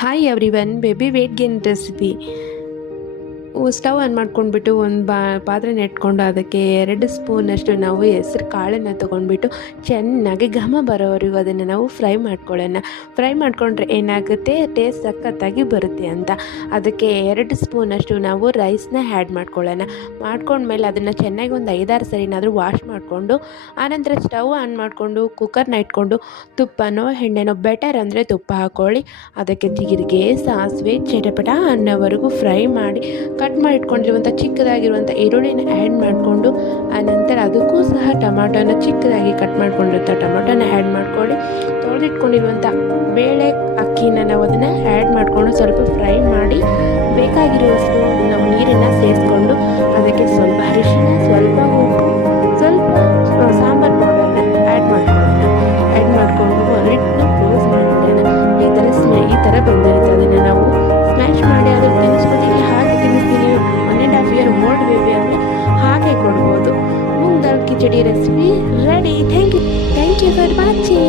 Hi everyone, baby weight gain recipe. Stove on ಮಾಡ್ಕೊಂಡ್ಬಿಟ್ಟು ಒಂದು ಪಾತ್ರೆನ ಇಟ್ಕೊಂಡು ಅದಕ್ಕೆ 2 ಸ್ಪೂನಷ್ಟು ನಾವು ಹೆಸರು ಕಾಳನ್ನು ತೊಗೊಂಡ್ಬಿಟ್ಟು ಚೆನ್ನಾಗಿ ಘಮ ಬರೋವರೆಗೂ ಅದನ್ನು ನಾವು ಫ್ರೈ ಮಾಡ್ಕೊಳ್ಳೋಣ. ಫ್ರೈ ಮಾಡಿಕೊಂಡ್ರೆ ಏನಾಗುತ್ತೆ, ಟೇಸ್ಟ್ ಸಖತ್ತಾಗಿ ಬರುತ್ತೆ ಅಂತ. ಅದಕ್ಕೆ 2 ಸ್ಪೂನಷ್ಟು ನಾವು ರೈಸ್ನ ಆ್ಯಡ್ ಮಾಡ್ಕೊಳ್ಳೋಣ. ಮಾಡ್ಕೊಂಡ್ಮೇಲೆ ಅದನ್ನು ಚೆನ್ನಾಗಿ ಒಂದು 5-6 ಸರಿನಾದರೂ ವಾಶ್ ಮಾಡಿಕೊಂಡು ಆನಂತರ ಸ್ಟವ್ ಆನ್ ಮಾಡಿಕೊಂಡು ಕುಕ್ಕರ್ನ ಇಟ್ಕೊಂಡು ತುಪ್ಪನೋ ಎಣ್ಣೆನೋ, ಬೆಟರ್ ಅಂದರೆ ತುಪ್ಪ ಹಾಕ್ಕೊಳ್ಳಿ. ಅದಕ್ಕೆ ಜೀರಿಗೆ, ಸಾಸಿವೆ ಚಟಪಟ ಅನ್ನೋವರೆಗೂ ಫ್ರೈ ಮಾಡಿ ಕಟ್ ಮಾಡಿ ಇಟ್ಕೊಂಡಿರುವಂಥ ಚಿಕ್ಕದಾಗಿರುವಂಥ ಈರುಳ್ಳಿನ ಆ್ಯಡ್ ಮಾಡಿಕೊಂಡು ಆನಂತರ ಅದಕ್ಕೂ ಸಹ ಟೊಮಾಟೋನ ಚಿಕ್ಕದಾಗಿ ಕಟ್ ಮಾಡ್ಕೊಂಡಿರುವಂಥ ಟೊಮಾಟೋನ ಆ್ಯಡ್ ಮಾಡ್ಕೊಳ್ಳಿ. ತೊಳೆದಿಟ್ಕೊಂಡಿರುವಂಥ ಬೇಳೆ ಅಕ್ಕಿನ ನಾವು ಅದನ್ನು ಆ್ಯಡ್ ಮಾಡಿಕೊಂಡು ಸ್ವಲ್ಪ ಫ್ರೈ ಮಾಡಿ ಬೇಕಾಗಿರುವಷ್ಟು ನಾವು ನೀರನ್ನು ಸೇರಿಸ್ಕೊಂಡು ಅದಕ್ಕೆ ಸ್ವಲ್ಪ ಅರಿಶಿನ, ಸ್ವಲ್ಪ ಉಪ್ಪು, ಸ್ವಲ್ಪ ಸಾಂಬಾರು ಪೌಡರ್ನ ಆ್ಯಡ್ ಮಾಡ್ಕೊಳ್ಳೋಣ. ಆ್ಯಡ್ ಮಾಡಿಕೊಂಡು ಲಿಡ್ನ ಕ್ಲೋಸ್ ಮಾಡಿಬಿಡೋಣ. ಈ ಥರ ಬಂದಿರುತ್ತೆ. ಅದನ್ನು ನಾವು ಸ್ಮ್ಯಾಶ್ ಮಾಡಿ ಅದು ತಿನ್ನಿಸ್ಕೊತೀನಿ. ಹಾಗೆ ತಿನ್ನಿಸ್ತೀನಿ. 1.5 ಇಯರ್ ಓಲ್ಡ್ ಬೇಬಿ ಅಂದರೆ ಹಾಗೆ ಕೊಡ್ಬೋದು. Moong dal khichdi recipe ready. Thank you for watching.